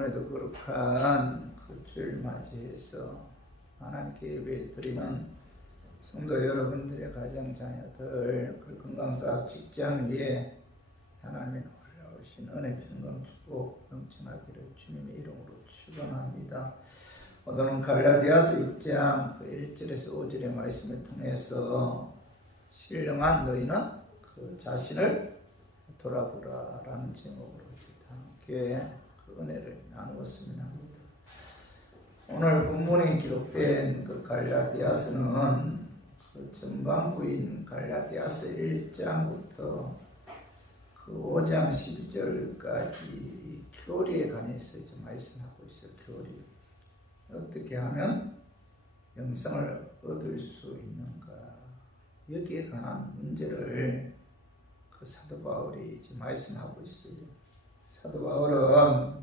오늘도 거룩한 그 주일 맞이해서 하나님께 예배 드리는 성도 여러분들의 가정 자녀들 그 건강사 직장 위에 하나님의 놀라우신 은혜 평강 축복 넘쳐나기를 주님의 이름으로 축원합니다. 오늘은 갈라디아서 6장 그 1절에서 5절의 말씀을 통해서 신령한 너희는 그 자신을 돌아보라라는 제목으로 함께 그 은혜를 나누었으면 합니다. 오늘 본문에 기록된 그 갈라디아서는 그 전반부인 갈라디아서 1장부터 그 5장 12절까지 교리에 관해서 좀 말씀하고 있어요. 교리. 어떻게 하면 영생을 얻을 수 있는가. 여기에 관한 문제를 그 사도 바울이 지금 말씀하고 있어요. 사도 바울은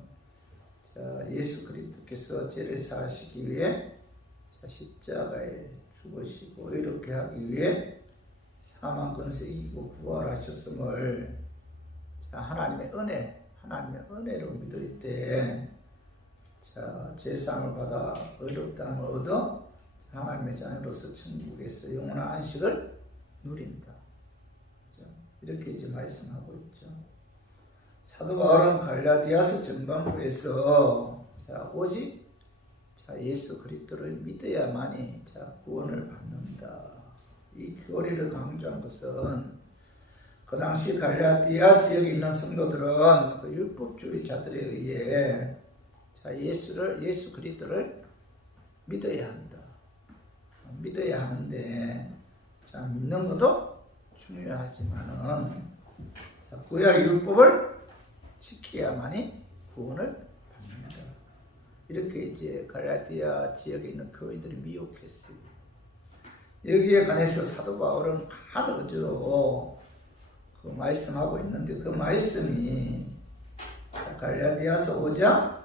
예수 그리스도께서 죄를 사하시기 위해 십자가에 죽으시고 이렇게 하기 위해 사망 권세 이기고 부활하셨음을 하나님의 은혜로 믿을 때 제사함을 받아 의롭다함을 얻어 하나님의 자녀로서 천국에서 영원한 안식을 누린다. 이렇게 이제 말씀하고 있죠. 사도 바울은 갈라디아서 전반부에서 오직 예수 그리스도를 믿어야만이 구원을 받는다. 이 교리를 강조한 것은 그 당시 갈라디아 지역에 있는 성도들은 그 율법주의자들에 의해 예수 그리스도를 믿어야 한다. 믿어야 하는데 믿는 것도 중요하지만은 구약 율법을 지켜야만이 구원을 받는다. 이렇게 이제 갈라디아 지역에 있는 교인들이 미혹했어요. 여기에 관해서 사도 바울은 한 어조로 그 말씀하고 있는데 그 말씀이 갈라디아서 5장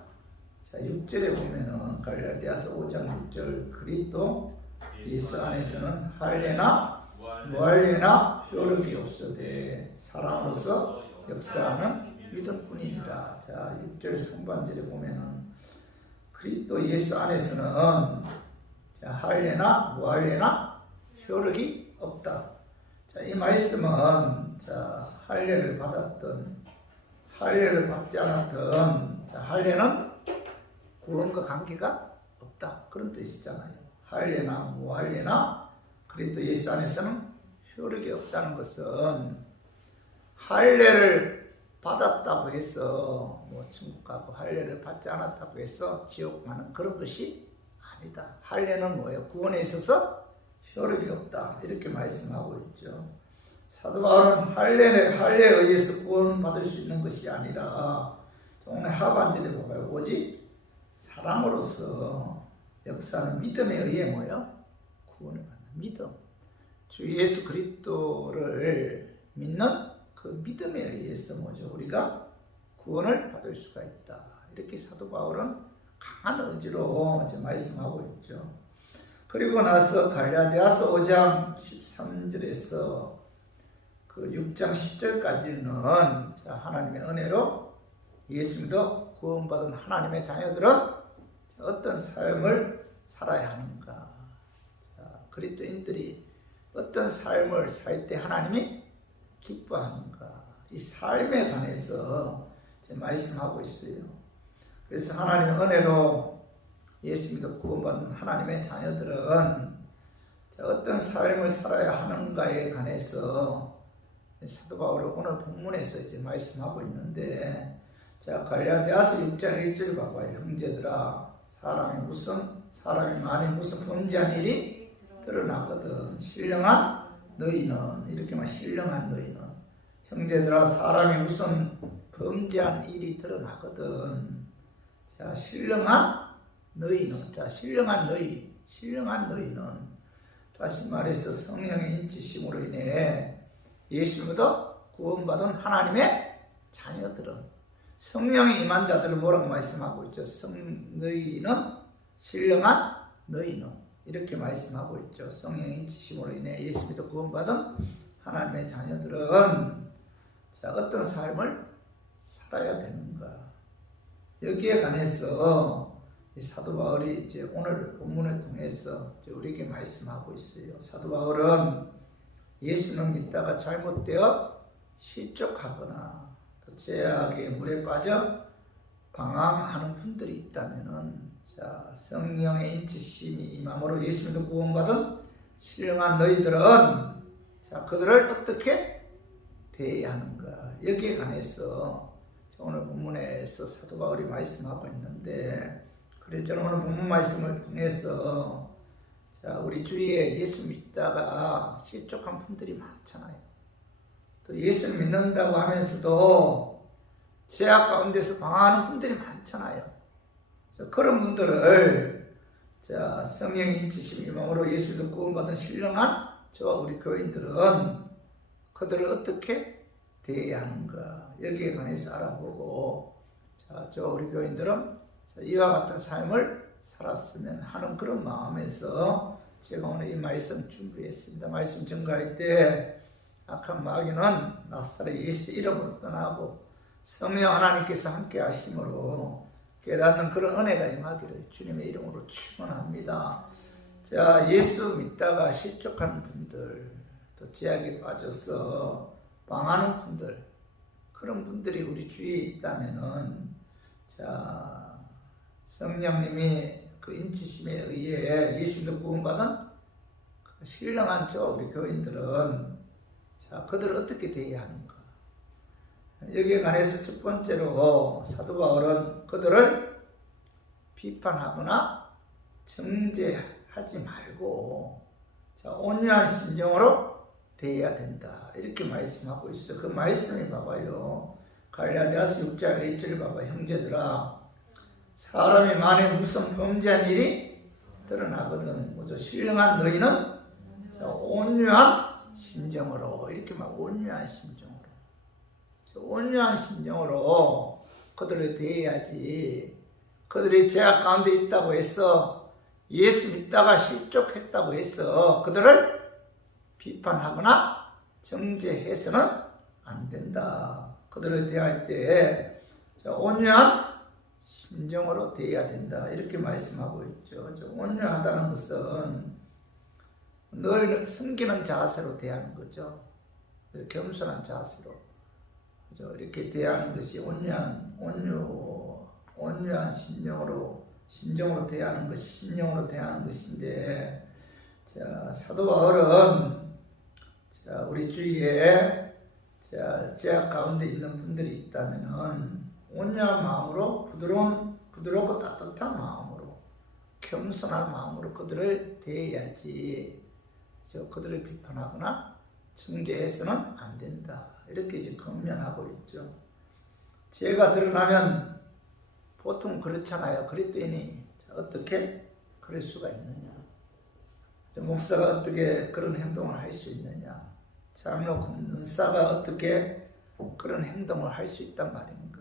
6절에 보면은 갈라디아서 5장 6절 그리스도 예수 안에서는 할례나 무할례나 효력이 없으되 사람으로서 역사하는 믿음뿐이니라. 6절 상반절에 보면은 그리스도 예수 안에서는 할례나 무할례나 효력이 없다. 이 말씀은 할례를 받았던 할례를 받지 않았던 할례는 구원과 관계가 없다. 그런 뜻이잖아요. 할례나 무할례나 그리스도 예수 안에서는 효력이 없다는 것은 할례를 받았다고 해서 천국 가고 할례를 받지 않았다고 해서 지옥 가는 그런 것이 아니다. 할례는 뭐예요? 구원에 있어서 효력이 없다. 이렇게 말씀하고 있죠. 사도 바울은 할례에 의해서 구원받을 수 있는 것이 아니라 오늘 하반절에 보면 오직 사랑으로서 역사는 믿음에 의해 구원을 받는 믿음. 주 예수 그리스도를 믿는 그 믿음에 의해서 우리가 구원을 받을 수가 있다. 이렇게 사도 바울은 강한 의지로 이제 말씀하고 있죠. 그리고 나서 갈라디아서 5장 13절에서 그 6장 10절까지는 하나님의 은혜로 예수 믿어 구원받은 하나님의 자녀들은 어떤 삶을 살아야 하는가. 그리스도인들이 어떤 삶을 살 때 하나님이 기뻐하는가. 이 삶에 관해서 말씀하고 있어요. 그래서 하나님의 은혜로 예수 믿어 구원받은 하나님의 자녀들은 어떤 삶을 살아야 하는가에 관해서 사도 바울은 오늘 본문에서 이제 말씀하고 있는데 갈라디아서 6장 1절 봐봐요. 형제들아 사람이 많이 무슨 범죄한 일이 드러나거든. 신령한 너희는 이렇게 신령한 너희는 형제들아 사람이 무슨 범죄한 일이 드러나거든. 신령한 너희는 신령한 너희는 다시 말해서 성령의 인치심으로 인해 예수님으로 구원받은 하나님의 자녀들은 성령이 임한 자들을 뭐라고 말씀하고 있죠? 너희는 신령한 너희는 이렇게 말씀하고 있죠. 성령의 인치심으로 인해 예수 믿어 구원받은 하나님의 자녀들은 어떤 삶을 살아야 되는가? 여기에 관해서 이 사도 바울이 이제 오늘 본문을 통해서 이제 우리에게 말씀하고 있어요. 사도 바울은 예수는 믿다가 잘못되어 실족하거나 또 죄악의 물에 빠져 방황하는 분들이 있다면은, 자, 성령의 인치심이 임함으로 예수 믿고 구원받은 신령한 너희들은, 자, 그들을 어떻게 대해야 하는가, 여기에 관해서 오늘 본문에서 사도 바울이 말씀하고 있는데, 그래서 저는 오늘 본문 말씀을 통해서, 자, 우리 주위에 예수 믿다가 실족한 분들이 많잖아요. 또 예수 믿는다고 하면서도 죄악 가운데서 방황하는 분들이 많잖아요. 그런 분들을, 자, 성령의 인치심 임함으로 예수 믿고 구원받은 신령한 저와 우리 교인들은 그들을 어떻게 대해야 하는가, 여기에 관해서 알아보고, 자, 저 우리 교인들은 이와 같은 삶을 살았으면 하는 그런 마음에서 제가 오늘 이 말씀 준비했습니다. 말씀 전가할 때 악한 마귀는 나사렛 예수 이름으로 떠나고 성령 하나님께서 함께 하심으로 깨닫는 그런 은혜가 임하기를 주님의 이름으로 축원합니다. 자, 예수 믿다가 실족하는 분들, 또 죄악에 빠져서 방하는 분들, 그런 분들이 우리 주위에 있다면은, 자, 성령님이 그 인치심에 의해 예수 믿고 구원받은 그 신령한 저 우리 교인들은, 자, 그들을 어떻게 대해야 하는가, 여기에 관해서 첫 번째로 사도 바울은 그들을 비판하거나 정죄하지 말고, 자, 온유한 심정으로 대해야 된다, 이렇게 말씀하고 있어. 그 말씀이 봐봐요. 갈라디아서 6장 1절 봐봐. 형제들아, 사람이 만일 무슨 범죄한 일이 드러나거든 뭐죠? 신령한 너희는, 자, 온유한 심정으로, 이렇게 막 온유한 심정으로, 온유한 심정으로 그들을 대해야지. 그들이 죄악 가운데 있다고 해서, 예수 믿다가 실족했다고 해서 그들을 비판하거나 정죄해서는 안 된다. 그들을 대할 때 온유한 심정으로 대해야 된다, 이렇게 말씀하고 있죠. 온유하다는 것은 늘 숨기는 자세로 대하는 거죠. 겸손한 자세로, 이렇게 대하는 것이 온유한 심정으로 대하는 것이, 심령으로 대하는 것인데, 자, 사도 바울은, 자, 우리 주위에, 자, 죄악 가운데 있는 분들이 있다면은 온유한 마음으로, 부드럽고 따뜻한 마음으로, 겸손한 마음으로 그들을 대해야지, 그들을 비판하거나 정죄해서는 안 된다, 이렇게 이제 권면하고 있죠. 죄가 드러나면 보통 그렇잖아요. 그랬더니 어떻게 그럴 수가 있느냐, 목사가 어떻게 그런 행동을 할 수 있느냐, 장로 권사가 어떻게 그런 행동을 할 수 있단 말인가.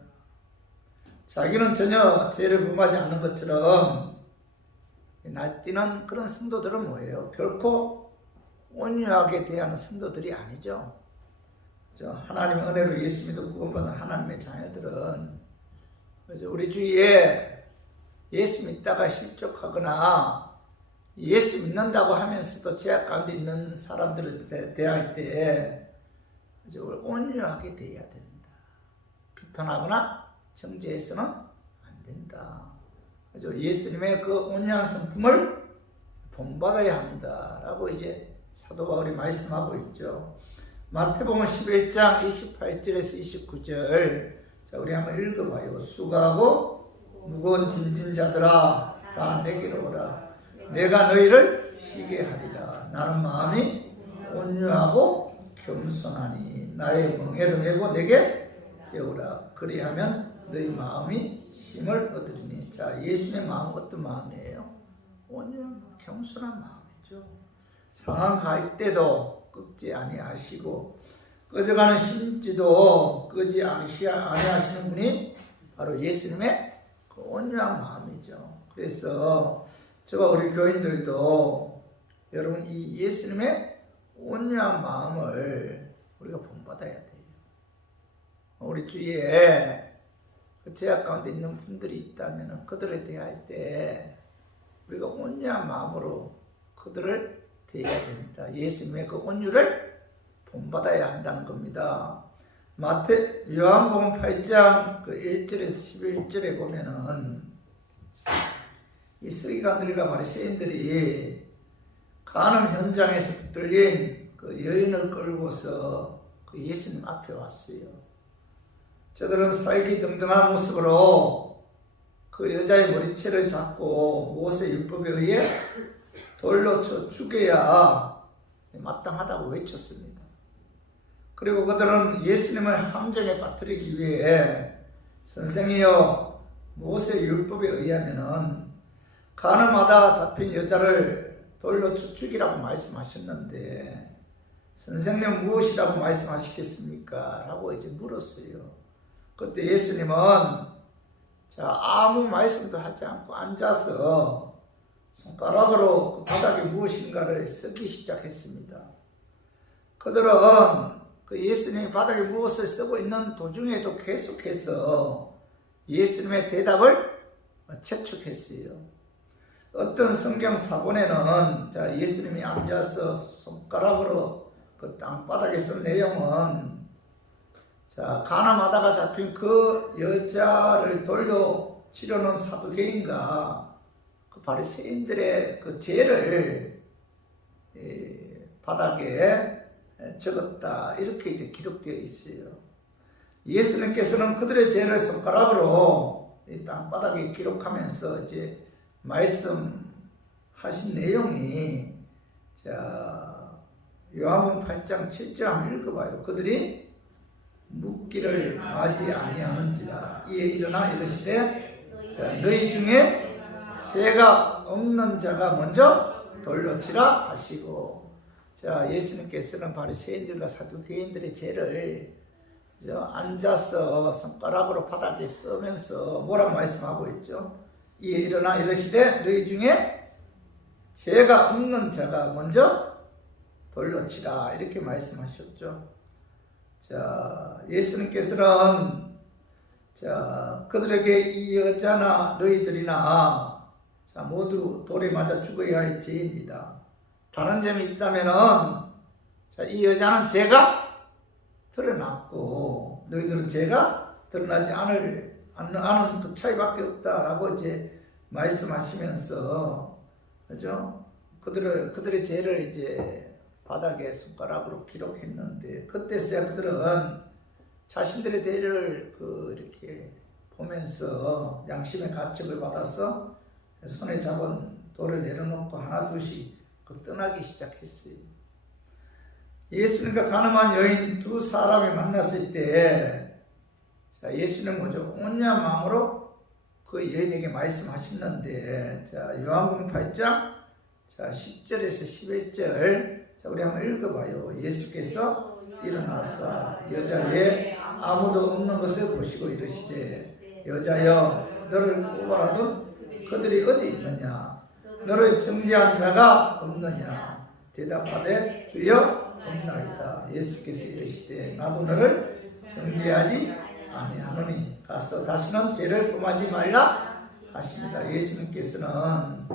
자기는 전혀 죄를 범하지 않는 것처럼 날뛰는 그런 성도들은 뭐예요? 결코 온유하게 대하는 성도들이 아니죠. 하나님의 은혜로 예수 믿고 구원받은 하나님의 자녀들은, 우리 주위에 예수 믿다가 실족하거나 예수 믿는다고 하면서도 죄악 가운데 있는 사람들을 대할 때 온유하게 대해야 된다. 비판하거나 정죄해서는 안 된다. 예수님의 그 온유한 성품을 본받아야 한다라고 이제 사도 바울이 말씀하고 있죠. 마태복음 11장 28절에서 29절, 자, 우리 한번 읽어봐요. 수고하고 무거운 짐진 자들아, 다 내게로 오라. 내가 너희를 쉬게 하리라. 나는 마음이 온유하고 겸손하니 나의 멍에를 메고 내게 배우라. 그리하면 너희 마음이 힘을 얻으리니. 자, 예수님의 마음은 어떤 마음이에요? 온유하고 겸손한 마음이죠. 상한 갈 때도 끄지 아니하시고 꺼져가는 심지도 끄지 아니하시는 분이 바로 예수님의 그 온유한 마음이죠. 그래서 저와 우리 교인들도 여러분 이 예수님의 온유한 마음을 우리가 본받아야 돼요. 우리 주위에 그 죄악 가운데 있는 분들이 있다면 그들에 대할 때 우리가 온유한 마음으로 그들을 대해야 된다. 예수님의 그 온유를 본받아야 한다는 겁니다. 요한복음 8장 그 1절에서 11절에 보면은 이 서기관들과 바리새인들이 간음 현장에서 들린 그 여인을 끌고서 그 예수님 앞에 왔어요. 저들은 살기등등한 모습으로 그 여자의 머리채를 잡고 모세 율법에 의해 돌로 쳐 죽여야 마땅하다고 외쳤습니다. 그리고 그들은 예수님을 함정에 빠뜨리기 위해 선생이여 모세 율법에 의하면은 간음하다 잡힌 여자를 돌로 쳐 죽이라고 말씀하셨는데 선생님 무엇이라고 말씀하시겠습니까? 라고 이제 물었어요. 그때 예수님은 아무 말씀도 하지 않고 앉아서 손가락으로 그 바닥에 무엇인가를 쓰기 시작했습니다. 그들은 그 예수님이 바닥에 무엇을 쓰고 있는 도중에도 계속해서 예수님의 대답을 채축했어요. 어떤 성경 사본에는 예수님이 앉아서 손가락으로 그 땅바닥에 쓴 내용은 간음하다가 잡힌 그 여자를 돌려 치려는 사두개인과 그 바리새인들의 그 죄를 바닥에 적었다 이렇게 이제 기록되어 있어요. 예수님께서는 그들의 죄를 손가락으로 이 땅바닥에 기록하면서 이제 말씀하신 내용이 요한복음 8장 7절 한번 읽어봐요. 그들이 묻기를 마지 아니하는지라 이에 일어나 이르시되 너희 중에 죄가 없는 자가 먼저 돌로 치라 하시고 예수님께서는 바리새인들과 사두개인들의 죄를 앉아서 손가락으로 바닥에 쓰면서 뭐라고 말씀하고 있죠? 이에 일어나 이르시되 너희 중에 죄가 없는 자가 먼저 돌로 치라 이렇게 말씀하셨죠. 예수님께서는 그들에게 이 여자나 너희들이나 모두 돌에 맞아 죽어야 할 죄인이다. 다른 점이 있다면은 이 여자는 죄가 드러났고 너희들은 죄가 드러나지 않은 그 차이밖에 없다라고 이제 말씀하시면서 그죠? 그들의 죄를 이제 바닥에 손가락으로 기록했는데 그때서야 그들은 자신들의 죄를 이렇게 보면서 양심의 가책을 받아서 손에 잡은 돌을 내려놓고 하나 둘씩 떠나기 시작했어요. 예수님과 간음한 여인 두 사람이 만났을 때 예수는 먼저 온유한 마음으로 그 여인에게 말씀하셨는데 요한복음 8장 10절에서 11절 우리 한번 읽어봐요. 예수께서 일어나사 여자의 아무도 없는 것을 보시고 이르시되 여자여 너를 고발하던 그들이 어디 있느냐 너를 정죄한 자가 없느냐 대답하되 주여 없나이다. 예수께서 이르시되 나도 너를 정죄하지 아니하노니 가서 다시는 죄를 범하지 말라 하십니다. 예수님께서는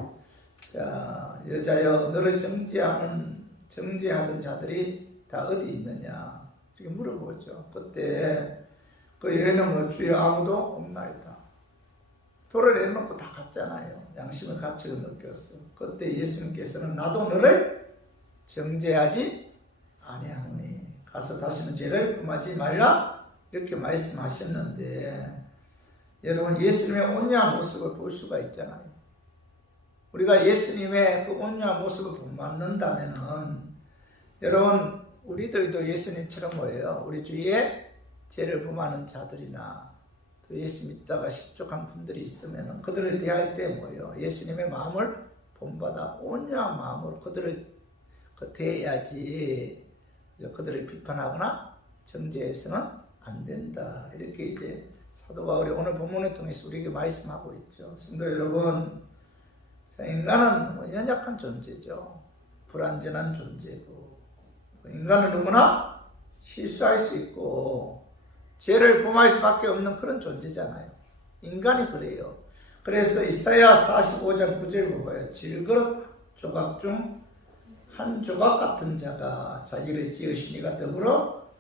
여자여 너를 정죄하던 자들이 다 어디 있느냐 이렇게 물어보죠. 그때 그 여인은 주여 아무도 없나이다. 돌을 내놓고 다 갔잖아요. 양심의 가책을 느꼈어. 그때 예수님께서는 나도 너를 정죄하지 아니하노니 가서 다시는 죄를 범하지 말라 이렇게 말씀하셨는데 여러분 예수님의 온유한 모습을 볼 수가 있잖아요. 우리가 예수님의 그 온유한 모습을 본받는다면은 여러분 우리들도 예수님처럼 뭐예요? 우리 주위에 죄를 범하는 자들이나 또 예수 믿다가 실족한 분들이 있으면 그들을 대할 때 뭐예요? 예수님의 마음을 본받아 온유한 마음으로 그들을 대해야지 그들을 비판하거나 정죄해서는 안 된다. 이렇게 이제 사도 바울이 오늘 본문을 통해서 우리에게 말씀하고 있죠. 성도 여러분, 인간은 연약한 존재죠. 불완전한 존재고 인간은 누구나 실수할 수 있고 죄를 범할 수밖에 없는 그런 존재잖아요. 인간이 그래요. 그래서 이사야 45장 9절 보고요. 질그릇 조각 중 한 조각 같은 자가 자기를 지으시니가 더불어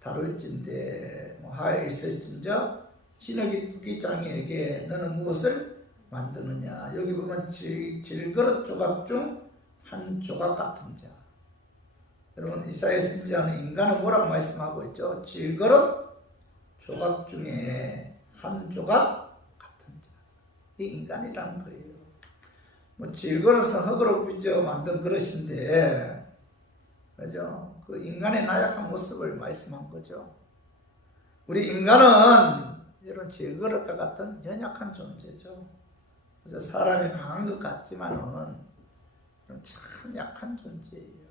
다룰진대 하에 있을진저 진흙이 토기장이에게 너는 무엇을 만드느냐. 여기 보면 질그릇 조각 중 한 조각 같은 자. 여러분 이사야 선지자는 인간은 뭐라고 말씀하고 있죠? 질그릇 조각 중에 한 조각 같은 자. 이 인간이라는 거예요. 뭐 질그릇은 흙으로 빚어 만든 그릇인데, 그죠? 그 인간의 나약한 모습을 말씀한 거죠. 우리 인간은 이런 질그릇과 같은 연약한 존재죠. 그래서 사람이 강한 것 같지만은 참 약한 존재예요.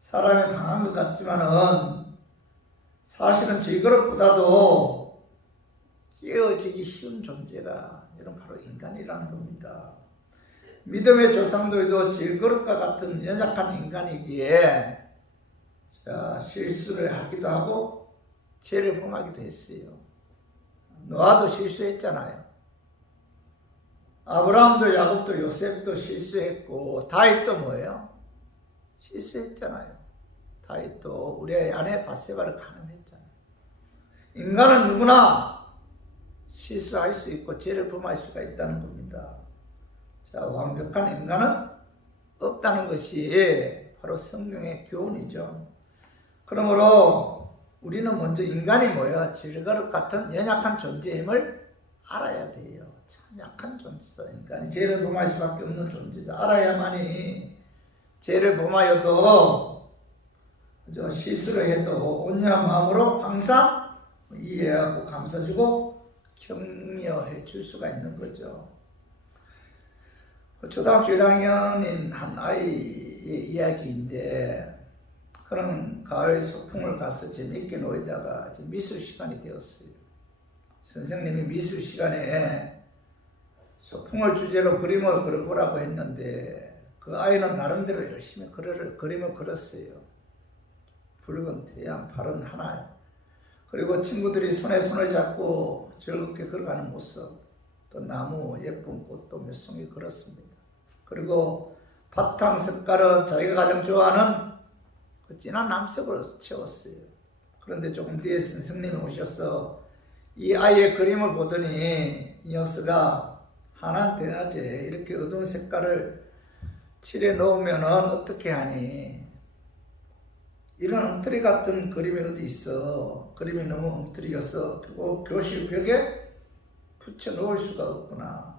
사람이 강한 것 같지만은 사실은 질그릇보다도 깨어지기 쉬운 존재가 이런 바로 인간이라는 겁니다. 믿음의 조상들도 질그릇과 같은 연약한 인간이기에 실수를 하기도 하고 죄를 범하기도 했어요. 노아도 실수했잖아요. 아브라함도 야곱도 요셉도 실수했고 다윗도 뭐예요? 실수했잖아요. 다윗도 우리의 아내 바세바를 가늠했잖아요. 인간은 누구나 실수할 수 있고 죄를 범할 수가 있다는 겁니다. 자, 완벽한 인간은 없다는 것이 바로 성경의 교훈이죠. 그러므로 우리는 먼저 인간이 뭐야? 질그릇 같은 연약한 존재임을 알아야 돼요. 참 약한 존재다. 인간이 죄를 범할 수밖에 없는 존재다. 알아야만이 죄를 범하여도 실수를 해도 온유한 마음으로 항상 이해하고 감싸주고 격려해 줄 수가 있는 거죠. 초등학교 1학년인 한 아이의 이야기인데, 그런 가을 소풍을 가서 재밌게 놀다가 미술 시간이 되었어요. 선생님이 미술 시간에 소풍을 주제로 그림을 그려보라고 했는데 그 아이는 나름대로 열심히 그림을 그렸어요. 붉은 태양, 파란 하늘, 그리고 친구들이 손에 손을 잡고 즐겁게 걸어가는 모습, 또 나무, 예쁜 꽃도 몇 송이 그렸습니다. 그리고 바탕 색깔은 자기가 가장 좋아하는 그 진한 남색으로 채웠어요. 그런데 조금 뒤에 선생님이 오셔서 이 아이의 그림을 보더니 이 녀석아, 환한 대낮에 이렇게 어두운 색깔을 칠해 놓으면 어떻게 하니? 이런 엉터리 같은 그림이 어디 있어? 그림이 너무 엉터리여서 교실 벽에 붙여 놓을 수가 없구나.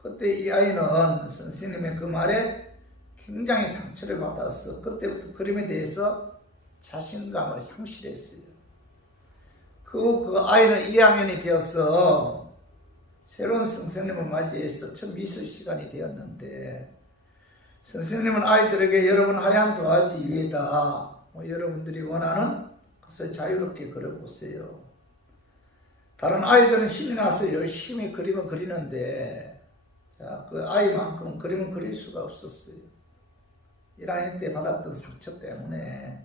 그때 이 아이는 선생님의 그 말에 굉장히 상처를 받았어. 그때부터 그림에 대해서 자신감을 상실했어요. 그 아이는 2학년이 되어서 새로운 선생님을 맞이해서 첫 미술 시간이 되었는데, 선생님은 아이들에게 여러분 하얀 도화지 위에다 여러분들이 원하는 것을 자유롭게 그려보세요. 다른 아이들은 힘이 나서 열심히 그림을 그리는데, 그 아이만큼 그림을 그릴 수가 없었어요. 1학년 때 받았던 상처 때문에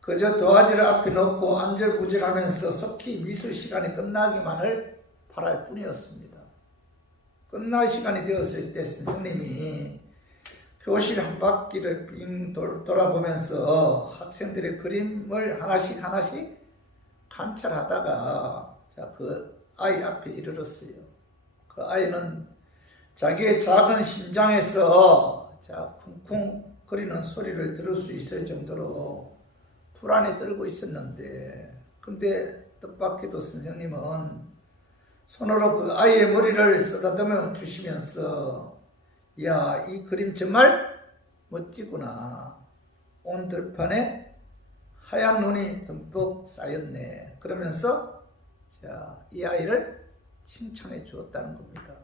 그저 도화지를 앞에 놓고 안절부절하면서 속히 미술 시간이 끝나기만을 바랄 뿐이었습니다. 끝날 시간이 되었을 때 선생님이 교실 한 바퀴를 빙 돌아보면서 학생들의 그림을 하나씩 관찰하다가 그 아이 앞에 이르렀어요. 그 아이는 자기의 작은 심장에서 쿵쿵 거리는 소리를 들을 수 있을 정도로 불안에 떨고 있었는데, 근데 뜻밖에도 선생님은 손으로 그 아이의 머리를 쓰다듬어 주시면서 야, 이 그림 정말 멋지구나. 온 들판에 하얀 눈이 듬뿍 쌓였네. 그러면서 이 아이를 칭찬해 주었다는 겁니다.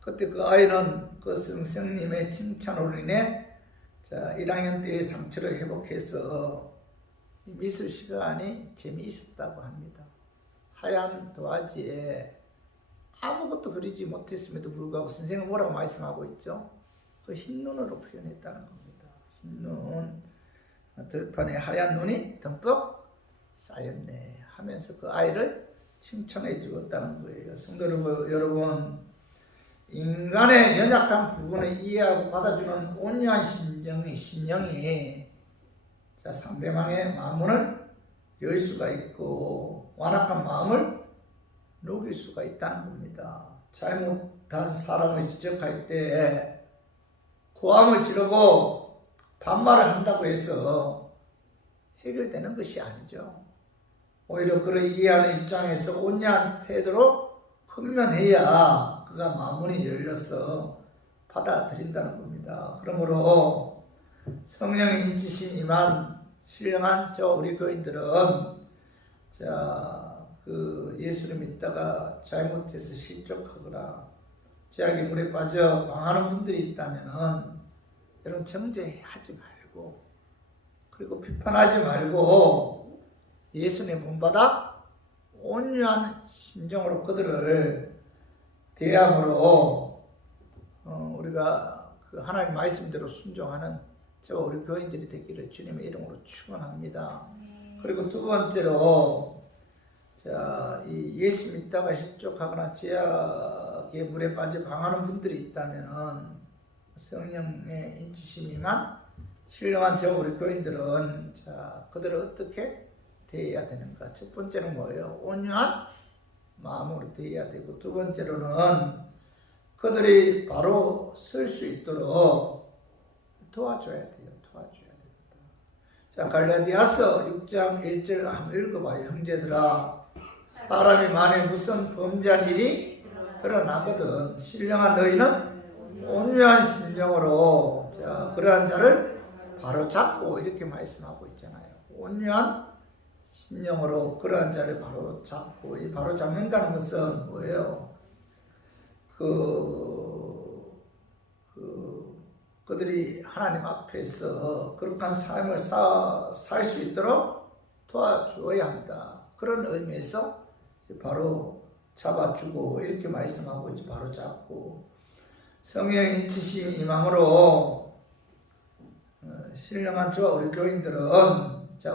그때 그 아이는 그 선생님의 칭찬으로 인해 1학년 때의 상처를 회복해서 미술 시간이 재미있었다고 합니다. 하얀 도화지에 아무것도 그리지 못했음에도 불구하고 선생님은 뭐라고 말씀하고 있죠? 그 흰 눈으로 표현했다는 겁니다. 흰 눈, 들판에 하얀 눈이 듬뿍 쌓였네 하면서 그 아이를 칭찬해 주었다는 거예요. 성도 여러분, 인간의 연약한 부분을 이해하고 받아주는 온유한 심령이 자, 상대방의 마음을 열 수가 있고 완악한 마음을 녹일 수가 있다는 겁니다. 잘못한 사람을 지적할 때 고함을 지르고 반말을 한다고 해서 해결되는 것이 아니죠. 오히려 그를 이해하는 입장에서 온유한 태도로 권면해야 그가 마음문이 열려서 받아들인다는 겁니다. 그러므로 성령의 인치심 임한 신령한 우리 교인들은 그 예수를 믿다가 잘못해서 실족하거나 죄악의 물에 빠져 망하는 분들이 있다면 여러분 정죄하지 말고 그리고 비판하지 말고 예수님 본받아 온유한 심정으로 그들을 대함으로 우리가 그 하나님 말씀대로 순종하는 우리 교인들이 되기를 주님의 이름으로 축원합니다. 그리고 두 번째로 이 예수 믿다가 실족하거나 죄악의 물에 빠져 망하는 분들이 있다면 성령의 인치심이만 신령한 우리 교인들은 그들을 어떻게 대해야 되는가? 첫 번째는 뭐예요? 온유한 마음으로 대해야 되고, 두 번째로는 그들이 바로 설 수 있도록 도와줘야 돼요. 도와줘야 됩니다. 갈라디아서 6장 1절 한번 읽어봐요. 형제들아, 사람이 만에 무슨 범죄한 일이 드러나거든 신령한 너희는 온유한 심령으로 그러한 자를 바로 잡고 이렇게 말씀하고 있잖아요. 온유한 심령으로 그러한 자를 바로 잡고, 이 바로 잡는다는 것은 뭐예요? 그들이 하나님 앞에서 거룩한 삶을 살 수 있도록 도와줘야 한다. 그런 의미에서 바로 잡아주고 이렇게 말씀하고 있지. 바로 잡고 성령의 인치심이 임함으로 신령한 저와 우리 교인들은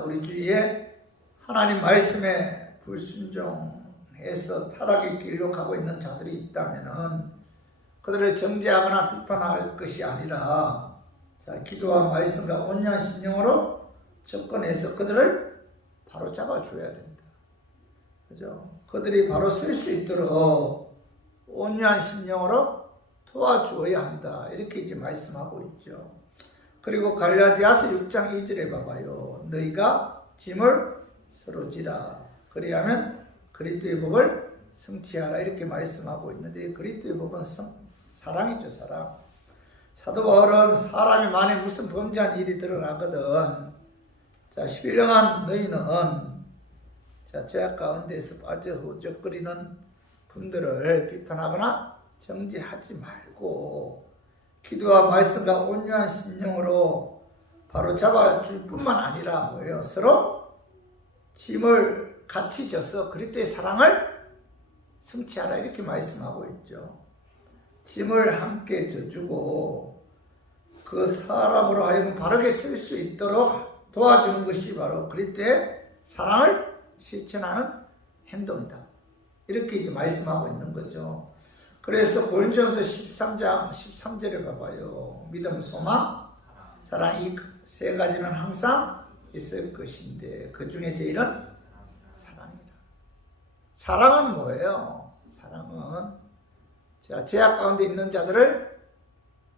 우리 주위에 하나님 말씀에 불순종해서 타락의 길로 가고 있는 자들이 있다면 그들을 정죄하거나 비판할 것이 아니라 기도와 말씀과 온유한 심령으로 접근해서 그들을 바로 잡아줘야 된다. 그죠? 그들이 바로 설 수 있도록 온유한 심령으로 도와줘야 한다. 이렇게 이제 말씀하고 있죠. 그리고 갈라디아서 6장 2절에 봐봐요. 너희가 짐을 서로 지라. 그리하면 그리스도의 법을 성취하라. 이렇게 말씀하고 있는데 그리스도의 법은 사랑이죠. 사랑. 사도 바울은 사람이 만에 무슨 범죄한 일이 드러나거든 신령한 너희는 죄악 가운데서 빠져 허우적거리는 분들을 비판하거나 정죄하지 말고 기도와 말씀과 온유한 심령으로 바로 잡아줄 뿐만 아니라 뭐예요? 서로 짐을 같이 져서 그리스도의 사랑을 성취하라. 이렇게 말씀하고 있죠. 짐을 함께 져주고 그 사람으로 하여금 바르게 쓸 수 있도록 도와주는 것이 바로 그리스도의 사랑을 실천하는 행동이다. 이렇게 이제 말씀하고 있는 거죠. 그래서 고린도전서 13장 13절에 봐봐요. 믿음, 소망, 사랑 이 세 가지는 항상 있을 것인데 그 중에 제일은 사랑이다. 사랑은 뭐예요? 사랑은 죄악 가운데 있는 자들을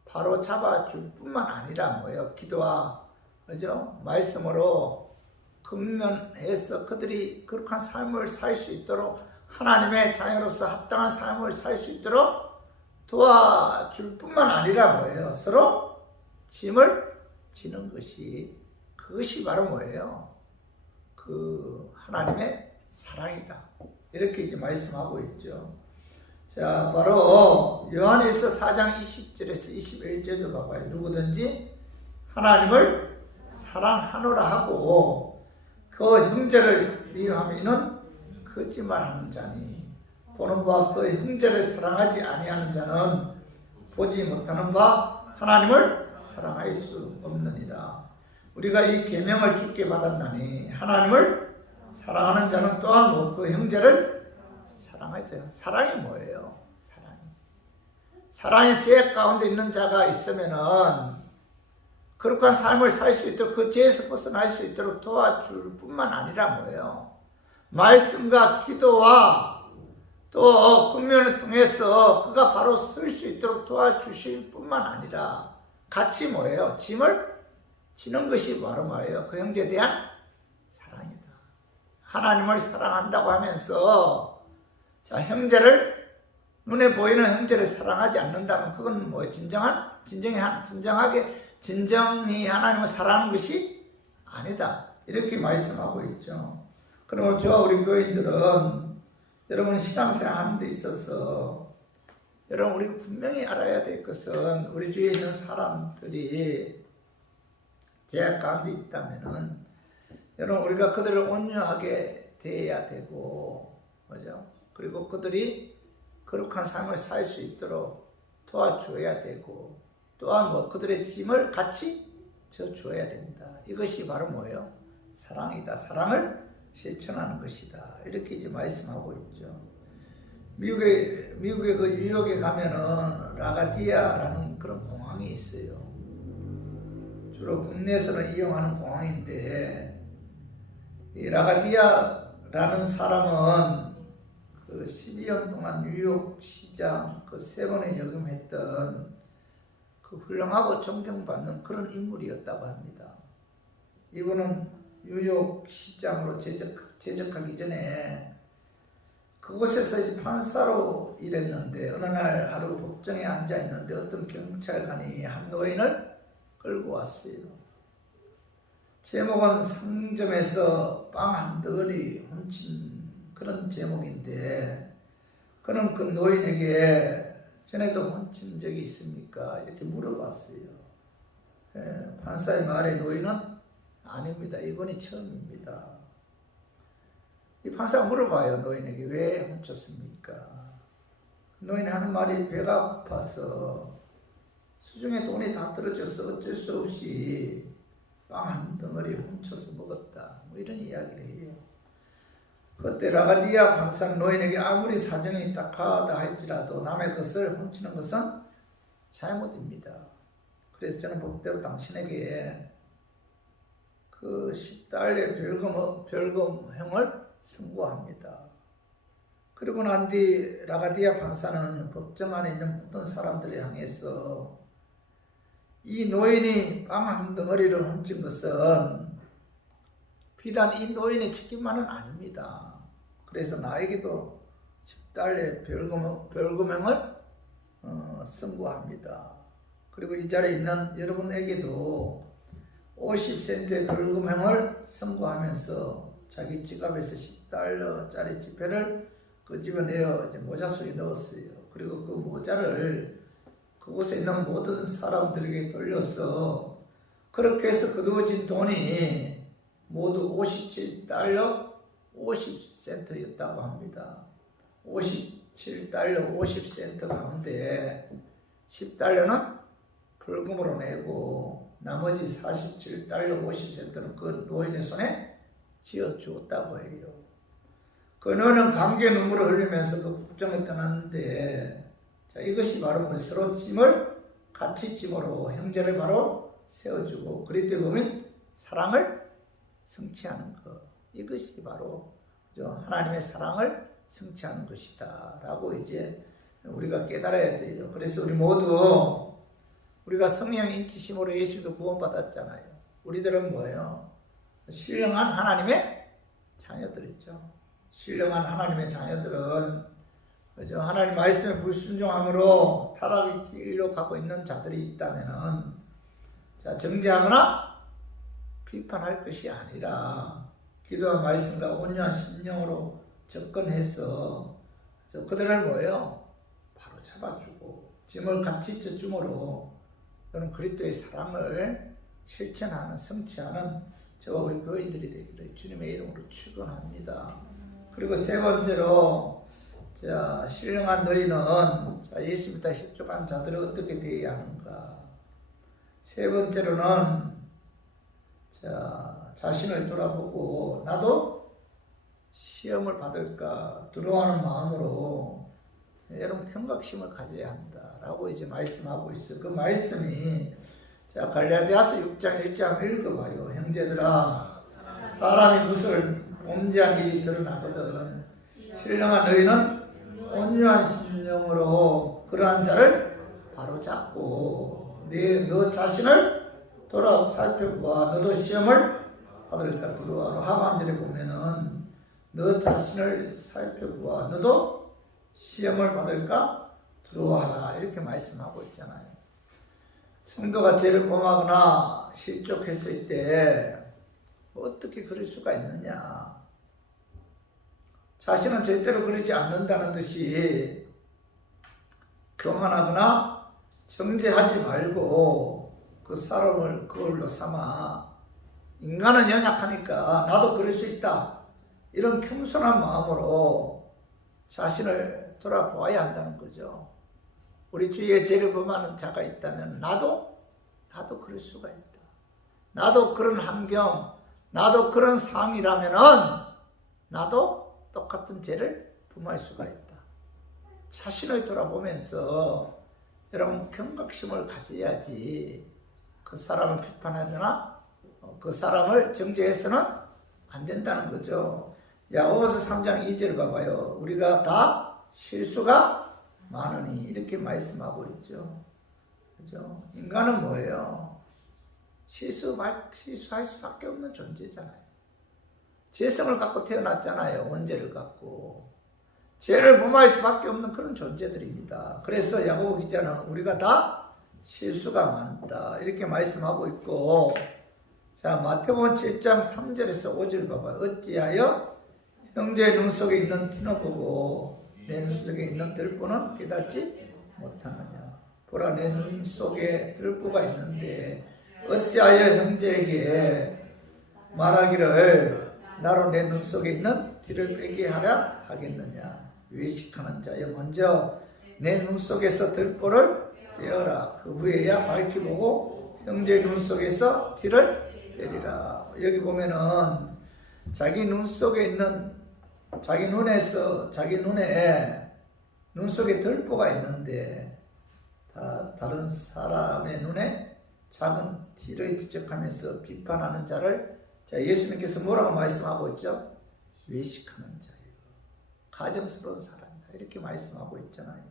바로 잡아줄 뿐만 아니라 뭐예요? 기도와 그죠? 말씀으로 근면해서 그들이 거룩한 삶을 살 수 있도록 하나님의 자녀로서 합당한 삶을 살 수 있도록 도와줄 뿐만 아니라 뭐예요? 서로 짐을 지는 것이 그것이 바로 뭐예요? 그 하나님의 사랑이다. 이렇게 이제 말씀하고 있죠. 바로 요한일서 4장 20절에서 21절도 봐봐요. 누구든지 하나님을 사랑하노라 하고 그 형제를 미워하면 거짓말하는 자니 보는 바 그 형제를 사랑하지 아니하는 자는 보지 못하는 바 하나님을 사랑할 수 없느니라. 우리가 이 계명을 주께 받았나니 하나님을 사랑하는 자는 또한 그 형제를 사랑하죠. 사랑이 뭐예요? 사랑이 죄 가운데 있는 자가 있으면은 거룩한 삶을 살 수 있도록 그 죄에서 벗어날 수 있도록 도와줄 뿐만 아니라 뭐예요? 말씀과 기도와 또 금면을 통해서 그가 바로 설 수 있도록 도와주실 뿐만 아니라 같이 뭐예요? 짐을 지는 것이 바로 뭐예요? 그 형제에 대한 사랑이다. 하나님을 사랑한다고 하면서 자, 형제를 눈에 보이는 형제를 사랑하지 않는다면 그건 뭐 진정히 하나님을 사랑하는 것이 아니다. 이렇게 말씀하고 있죠. 그리고 저와 우리 교인들은 여러분 신앙생활 하는 데 있어서 여러분 우리가 분명히 알아야 될 것은 우리 주위에 있는 사람들이 죄악 가운데 있다면은 여러분 우리가 그들을 온유하게 대해야 되고 그죠? 그리고 그들이 거룩한 삶을 살 수 있도록 도와줘야 되고 또한 뭐 그들의 짐을 같이 져줘야 된다. 이것이 바로 뭐예요? 사랑이다. 사랑을 실천하는 것이다. 이렇게 이제 말씀하고 있죠. 미국의 그 뉴욕에 가면은 라가디아라는 그런 공항이 있어요. 주로 국내에서는 이용하는 공항인데 이 라가디아라는 사람은 그 12년 동안 뉴욕 시장 그 3번에 역임했던 그 훌륭하고 존경받는 그런 인물이었다고 합니다. 이분은 뉴욕 시장으로 재직하기 전에 그곳에서 이제 판사로 일했는데 어느 날 하루 법정에 앉아 있는데 어떤 경찰관이 한 노인을 끌고 왔어요. 제목은 상점에서 빵 한 덩어리 훔친 그런 제목인데 그는 그 노인에게 전에도 훔친 적이 있습니까? 이렇게 물어봤어요. 판사의 말에 노인은 아닙니다. 이번이 처음입니다. 이 판사가 물어봐요. 노인에게 왜 훔쳤습니까? 노인이 하는 말이 배가 고파서 수중에 돈이 다 떨어져서 어쩔 수 없이 빵 한 덩어리 훔쳐서 먹었다. 뭐 이런 이야기를 해요. 그때 라가디아 판사 노인에게 아무리 사정이 딱하다 할지라도 남의 것을 훔치는 것은 잘못입니다. 그래서 저는 법대로 당신에게 그 10달러의 벌금형을 선고합니다. 그리고 난 뒤 라가디아 판사는 법정 안에 있는 모든 사람들을 향해서 이 노인이 빵 한 덩어리를 훔친 것은 비단 이 노인의 책임만은 아닙니다. 그래서 나에게도 10달러의 벌금형을 선고합니다. 그리고 이 자리에 있는 여러분에게도 50센트의 벌금형을 선고하면서 자기 지갑에서 10달러짜리 지폐를 끄집어내어 이제 모자 속에 넣었어요. 그리고 그 모자를 그곳에 있는 모든 사람들에게 돌려서 그렇게 해서 거두어진 돈이 모두 57달러 50센트였다고 합니다. 57달러 50센트 가운데 10달러는 벌금으로 내고 나머지 47달러 50센트는 그 노인의 손에 쥐어주었다고 해요. 그 노인은 감격의 눈물을 흘리면서 그 국정을 떠났는데 자, 이것이 바로 서로 짐을 같이 짐으로 형제를 바로 세워주고 그리스도의 몸인 사랑을 성취하는 것. 이것이 바로 하나님의 사랑을 성취하는 것이다 라고 이제 우리가 깨달아야 돼요. 그래서 우리 모두 우리가 성령 인치심으로 예수도 구원받았잖아요. 우리들은 뭐예요? 신령한 하나님의 자녀들이죠. 신령한 하나님의 자녀들은 그죠? 하나님 말씀에 불순종함으로 타락의 길로 가고 있는 자들이 있다면은 자, 정죄하거나 비판할 것이 아니라 기도와 말씀과 온유한 심령으로 접근해서 그들을 뭐예요? 바로 잡아주고 짐을 같이 져줌으로 저는 그리스도의 사랑을 실천하는 성취하는 저와 우리 교인들이 되기를 주님의 이름으로 축원합니다. 그리고 세 번째로 자, 신령한 너희는 자, 예수님과 협족한 자들을 어떻게 대해야 하는가? 세 번째로는 자, 자신을 돌아보고 나도 시험을 받을까 두려워하는 마음으로 여러분 경각심을 가져야 한다라고 이제 말씀하고 있어요. 그 말씀이 자 갈라디아서 6장 1장 읽어봐요. 형제들아 사람이 무엇을 범죄한 일이 드러나거든 신령한 너희는 온유한 심령으로 그러한 자를 바로잡고 너 자신을 돌아 살펴보아 너도 시험을 받을까 두려워하노. 하반절에 보면은 너 자신을 살펴보아 너도 시험을 받을까 두려워하라 이렇게 말씀하고 있잖아요. 성도가 죄를 범하거나 실족했을 때 어떻게 그럴 수가 있느냐. 자신은 절대로 그러지 않는다는 듯이 교만하거나 정죄하지 말고 그 사람을 그걸로 삼아 인간은 연약하니까 나도 그럴 수 있다 이런 겸손한 마음으로 자신을 돌아보아야 한다는 거죠. 우리 주위에 죄를 범하는 자가 있다면 나도 그럴 수가 있다. 나도 그런 환경, 나도 그런 상이라면은 나도 똑같은 죄를 범할 수가 있다. 자신을 돌아보면서 여러분 경각심을 가져야지 그 사람을 비판하거나 그 사람을 정죄해서는 안 된다는 거죠. 야고보서 3장 2절 봐봐요. 우리가 다 실수가 많으니 이렇게 말씀하고 있죠. 그죠? 인간은 뭐예요? 실수할 수밖에 없는 존재잖아요. 죄성을 갖고 태어났잖아요. 원죄를 갖고. 죄를 범할 수밖에 없는 그런 존재들입니다. 그래서 야고보 기자는 우리가 다 실수가 많다 이렇게 말씀하고 있고 자 마태복음 7장 3절에서 5절 봐봐요. 어찌하여 형제의 눈 속에 있는 티는 보고 내 눈 속에 있는 들보는 깨닫지 못하느냐. 보라 내 눈 속에 들보가 있는데 어찌하여 형제에게 말하기를 나로 내 눈 속에 있는 티를 빼게 하려 하겠느냐. 외식하는 자여 먼저 내 눈 속에서 들보를 빼어라. 그 후에야 밝히 보고 형제의 눈 속에서 티를 빼리라. 여기 보면은 자기 눈 속에 있는 자기 눈에 눈 속에 들보가 있는데 다른 사람의 눈에 작은 티를 지적하면서 비판하는 자를 자 예수님께서 뭐라고 말씀하고 있죠? 외식하는 자예요. 가정스러운 사람이다 이렇게 말씀하고 있잖아요.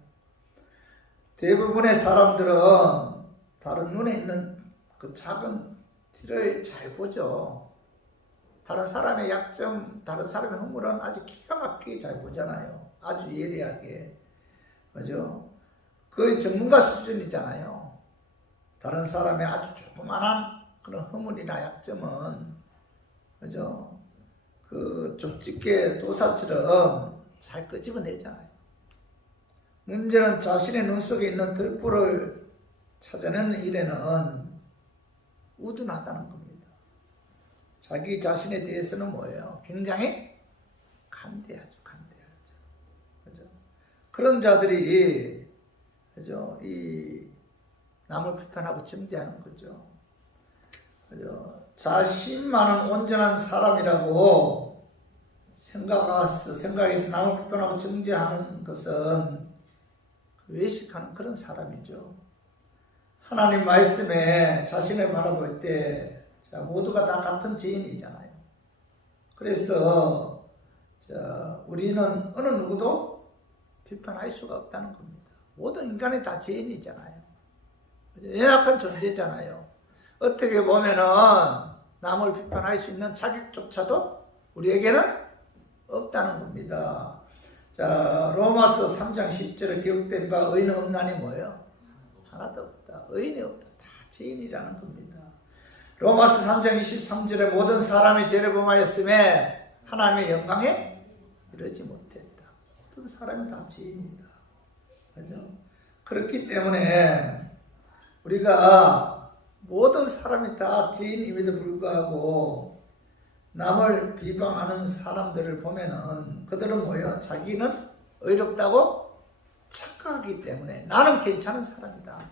대부분의 사람들은 다른 눈에 있는 그 작은 티를 잘 보죠. 다른 사람의 약점, 다른 사람의 허물은 아주 기가 막히게 잘 보잖아요. 아주 예리하게. 그죠? 거의 전문가 수준이잖아요. 다른 사람의 아주 조그만한 그런 허물이나 약점은, 그죠? 그 족집게 도사처럼 잘 끄집어내잖아요. 문제는 자신의 눈 속에 있는 들보를 찾아내는 일에는 우둔하다는 겁니다. 자기 자신에 대해서는 뭐예요? 굉장히 간대하죠. 그죠? 그런 자들이, 그죠? 이 남을 비판하고 정죄하는 거죠. 그죠? 자신만은 온전한 사람이라고 생각해서 남을 비판하고 정죄하는 것은 외식하는 그런 사람이죠. 하나님 말씀에 자신을 바라볼 때 모두가 다 같은 죄인이잖아요. 그래서 우리는 어느 누구도 비판할 수가 없다는 겁니다. 모든 인간이 다 죄인이잖아요. 연약한 존재잖아요. 어떻게 보면은 남을 비판할 수 있는 자격조차도 우리에게는 없다는 겁니다. 자, 로마서 3장 10절에 기록된 바 의인은 없나니 뭐예요? 하나도 없다. 의인이 없다. 다 죄인이라는 겁니다. 로마서 3장 23절에 모든 사람이 죄를 범하였음에 하나님의 영광에 이르지 못했다. 모든 사람이 다 죄인이다. 그렇죠? 그렇기 때문에 우리가 모든 사람이 다 죄인임에도 불구하고 남을 비방하는 사람들을 보면은 그들은 뭐예요? 자기는 의롭다고 착각하기 때문에 나는 괜찮은 사람이다.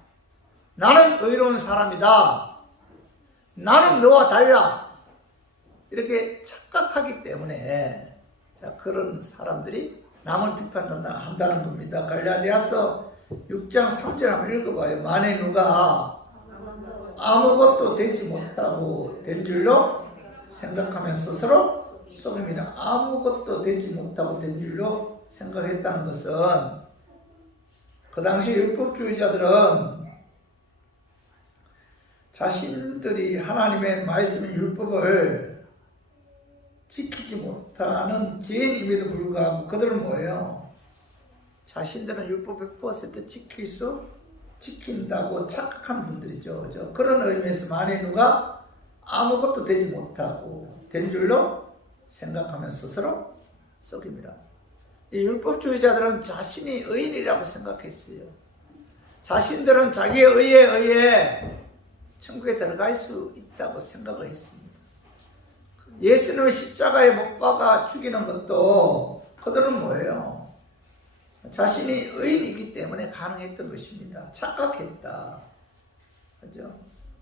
나는 의로운 사람이다. 나는 너와 달라. 이렇게 착각하기 때문에 자, 그런 사람들이 남을 비판한다는 겁니다. 갈라디아서 6장 3절 한번 읽어봐요. 만에 누가 아무것도 되지 못하고 된 줄로 생각하면 스스로 속임이라. 아무것도 되지 못하고 된 줄로 생각했다는 것은 그 당시 율법주의자들은 자신들이 하나님의 말씀인 율법을 지키지 못하는 죄인임에도 불구하고 그들은 뭐예요? 자신들은 율법을 100% 지킨다고 착각하는 분들이죠. 그죠? 그런 의미에서 만에 누가 아무것도 되지 못하고 된 줄로 생각하면 스스로 속임이라. 이 율법주의자들은 자신이 의인이라고 생각했어요. 자신들은 자기의 의에 의해 천국에 들어갈 수 있다고 생각을 했습니다. 예수님을 십자가에 못 박아 죽이는 것도 그들은 뭐예요? 자신이 의인이기 때문에 가능했던 것입니다. 착각했다. 그죠?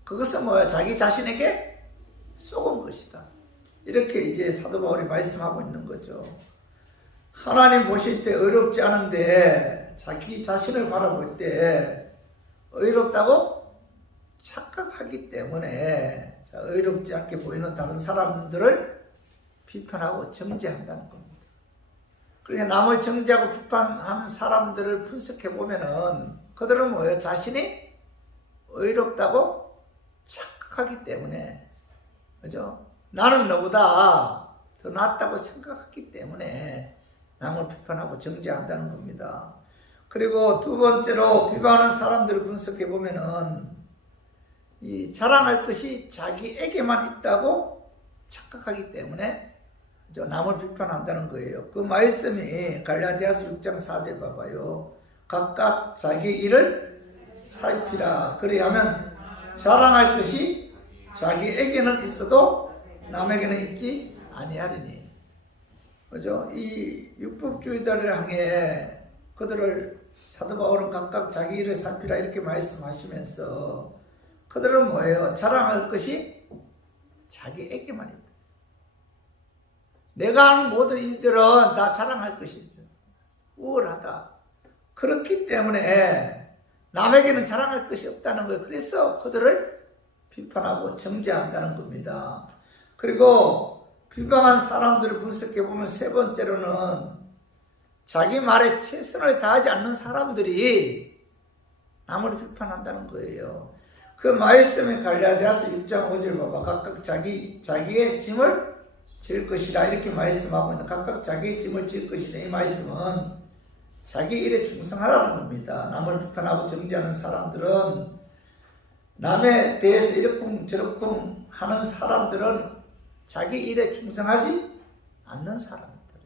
그것은 뭐야? 자기 자신에게 속은 것이다. 이렇게 이제 사도 바울이 말씀하고 있는 거죠. 하나님 보실 때 의롭지 않은데 자기 자신을 바라볼 때 의롭다고 착각하기 때문에 의롭지 않게 보이는 다른 사람들을 비판하고 정죄한다는 겁니다. 그러니까 남을 정죄하고 비판하는 사람들을 분석해 보면은 그들은 뭐예요? 자신이 의롭다고 착각하기 때문에, 그죠? 나는 너보다 더 낫다고 생각하기 때문에 남을 비판하고 정죄한다는 겁니다. 그리고 두 번째로 비판하는 사람들을 분석해 보면은 이 자랑할 것이 자기에게만 있다고 착각하기 때문에 남을 비판한다는 거예요. 그 말씀이 갈라디아서 6장 4절 봐봐요. 각각 자기 일을 살피라. 그리하면 자랑할 것이 자기에게는 있어도 남에게는 있지 아니하리니. 그죠? 이 율법주의자를 향해 그들을 사도 바울은 각각 자기 일을 살피라 이렇게 말씀하시면서 그들은 뭐예요? 자랑할 것이 자기에게만 있다. 내가 아는 모든 이들은 다 자랑할 것이 있어. 우월하다. 그렇기 때문에 남에게는 자랑할 것이 없다는 거예요. 그래서 그들을 비판하고 정죄한다는 겁니다. 그리고 비방한 사람들을 분석해 보면 세 번째로는 자기 말에 최선을 다하지 않는 사람들이 남을 비판한다는 거예요. 그 말씀에 갈라디아서 6장 5절 봐봐. 각각 자기의 짐을 질 것이라 이렇게 말씀하고 있는 각각 자기의 짐을 질 것이라 이 말씀은 자기 일에 충성하라는 겁니다. 남을 비판하고 정죄하는 사람들은 남에 대해서 이러쿵저러쿵 하는 사람들은 자기 일에 충성하지 않는 사람들이다.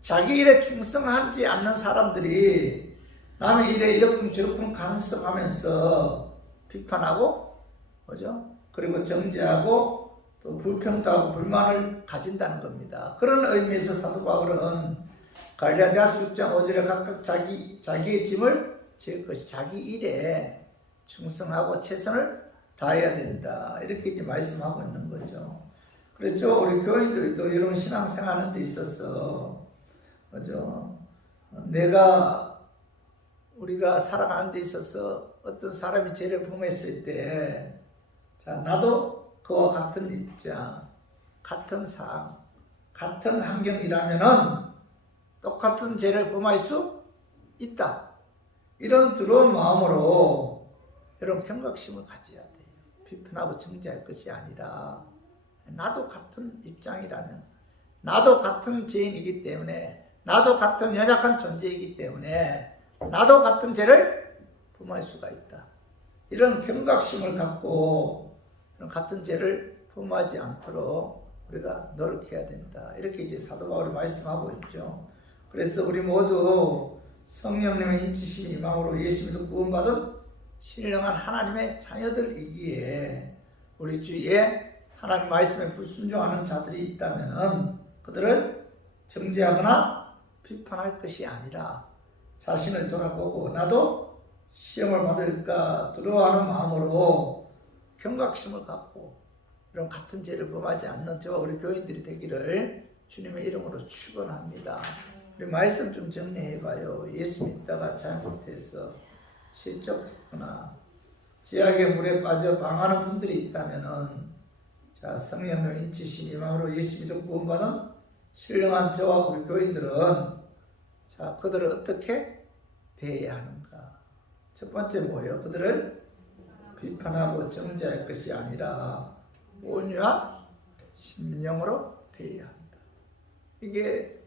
자기 일에 충성하지 않는 사람들이 남의 일에 이러쿵저러쿵 간섭하면서 비판하고, 그죠? 그리고 정죄하고 또 불평도하고 불만을 가진다는 겁니다. 그런 의미에서 사도 바울은 갈라디아서 6장 5절에 각각 자기의 짐을 질 것이 자기 일에 충성하고 최선을 다해야 된다. 이렇게 이제 말씀하고 있는 거죠. 그렇죠. 우리 교인들도 이런 신앙생활하는 데 있어서, 그죠? 우리가 살아가는 데 있어서 어떤 사람이 죄를 범했을 때, 자, 나도 그와 같은 입장, 같은 상황, 같은 환경이라면은 똑같은 죄를 범할 수 있다. 이런 두려운 마음으로 이런 경각심을 가져야 돼요. 비판하고 정죄할 것이 아니라 나도 같은 입장이라면, 나도 같은 죄인이기 때문에, 나도 같은 연약한 존재이기 때문에 나도 같은 죄를 범할 수가 있다. 이런 경각심을 갖고 같은 죄를 범하지 않도록 우리가 노력해야 된다. 이렇게 이제 사도 바울이 말씀하고 있죠. 그래서 우리 모두 성령님의 힘주신 희망으로 예수 믿어 구원받은 신령한 하나님의 자녀들이기에 우리 주위에 하나님 말씀에 불순종하는 자들이 있다면 그들을 정죄하거나 비판할 것이 아니라 자신을 돌아보고 나도 시험을 받을까 두려워하는 마음으로 경각심을 갖고 이런 같은 죄를 범하지 않는 저와 우리 교인들이 되기를 주님의 이름으로 축원합니다. 우리 말씀 좀 정리해봐요. 예수 믿다가 잘못해서 실족했거나 죄악의 물에 빠져 방황하는 분들이 있다면은 자, 성령의 인치신 이망으로 예수 믿어 구원받은 신령한 저와 우리 교인들은 자, 그들을 어떻게 대해야 하는가? 첫 번째 뭐예요? 그들을 비판하고 정죄할 것이 아니라 온유한 심령으로 대해야 한다. 이게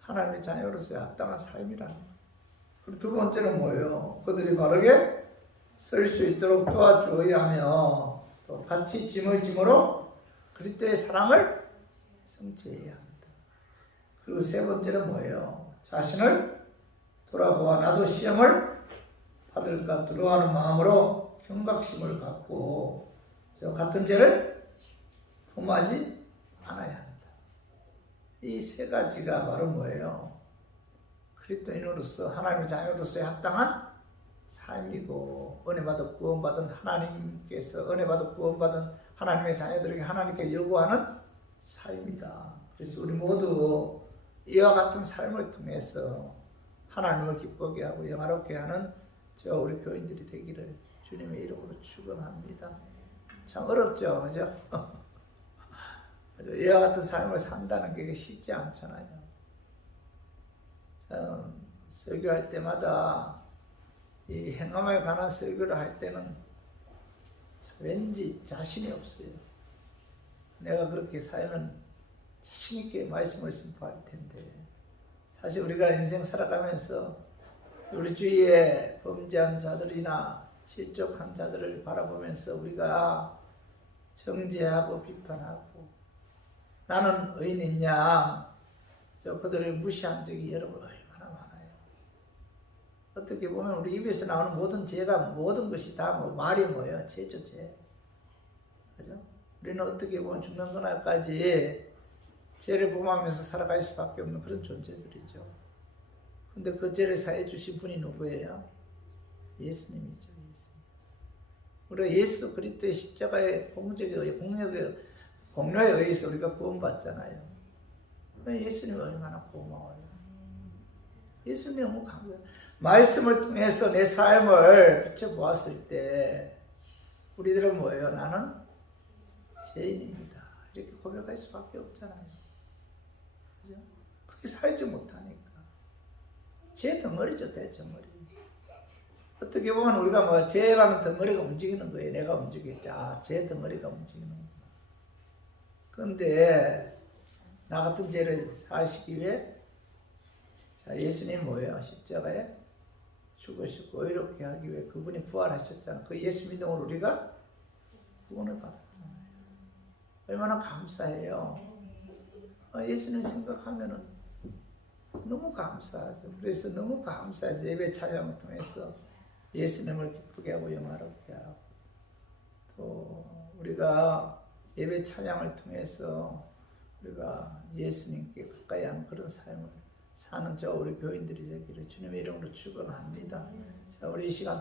하나님의 자녀로서의 합당한 삶이라는 거예요. 그리고 두 번째는 뭐예요? 그들이 바르게 설 수 있도록 도와주어야 하며 또 같이 짐을 짐으로 그리스도의 사랑을 성취해야 한다. 그리고 세 번째는 뭐예요? 자신을 돌아보아 나도 시험을 받을까 두려워하는 마음으로 경각심을 갖고 저 같은 죄를 범하지 않아야 한다. 이 세 가지가 바로 뭐예요? 그리스도인으로서 하나님의 자녀로서의 합당한 삶이고 은혜받아 구원받은 하나님께서 은혜받아 구원받은 하나님의 자녀들에게 하나님께 요구하는 삶이다. 그래서 우리 모두 이와 같은 삶을 통해서 하나님을 기쁘게 하고 영화롭게 하는 저 우리 교인들이 되기를 주님의 이름으로 축원합니다. 참 어렵죠, 그죠? 이와 같은 삶을 산다는 게 쉽지 않잖아요. 참 설교할 때마다 이 행함에 관한 설교를 할 때는 왠지 자신이 없어요. 내가 그렇게 살면 자신 있게 말씀을 선포할 텐데 사실 우리가 인생 살아가면서 우리 주위에 범죄한 자들이나 실족한 자들을 바라보면서 우리가 정죄하고 비판하고 나는 의인이냐 저 그들을 무시한 적이 여러분 얼마나 많아요. 어떻게 보면 우리 입에서 나오는 모든 죄가 모든 것이 다 뭐 말이 뭐예요? 죄죠, 죄. 그죠? 우리는 어떻게 보면 죽는 그날까지 죄를 범하면서 살아갈 수밖에 없는 그런 존재들이죠. 근데 그 죄를 사해 주신 분이 누구예요? 예수님이죠. 예수님. 우리가 예수 그리스도의 십자가의 공로에 의해서 우리가 구원받잖아요. 예수님이 얼마나 고마워요. 예수님이 너무 감사해요. 말씀을 통해서 내 삶을 비춰보았을 때 우리들은 뭐예요? 나는 죄인입니다. 이렇게 고백할 수밖에 없잖아요. 그죠? 그렇게 살지 못하니까. 죄 덩어리죠, 대덩어리. 어떻게 보면 우리가 뭐 죄라는 덩어리가 움직이는 거예요. 내가 움직일 때, 죄 덩어리가 움직이는 거예요. 그런데 나 같은 죄를 사하시기 위해 자, 예수님 뭐예요? 십자가에 죽으시고 이렇게 하기 위해 그분이 부활하셨잖아요. 그 예수 믿음으로 우리가 구원을 받았잖아요. 얼마나 감사해요. 예수님 생각하면은 너무 감사하죠. 그래서 너무 감사해서 예배 찬양을 통해서 예수님을 기쁘게 하고 영화롭게 하고 또 우리가 예배 찬양을 통해서 우리가 예수님께 가까이 하는 그런 삶을 사는 저 우리 교인들이 되기를 주님의 이름으로 축원합니다. 자, 우리 이 시간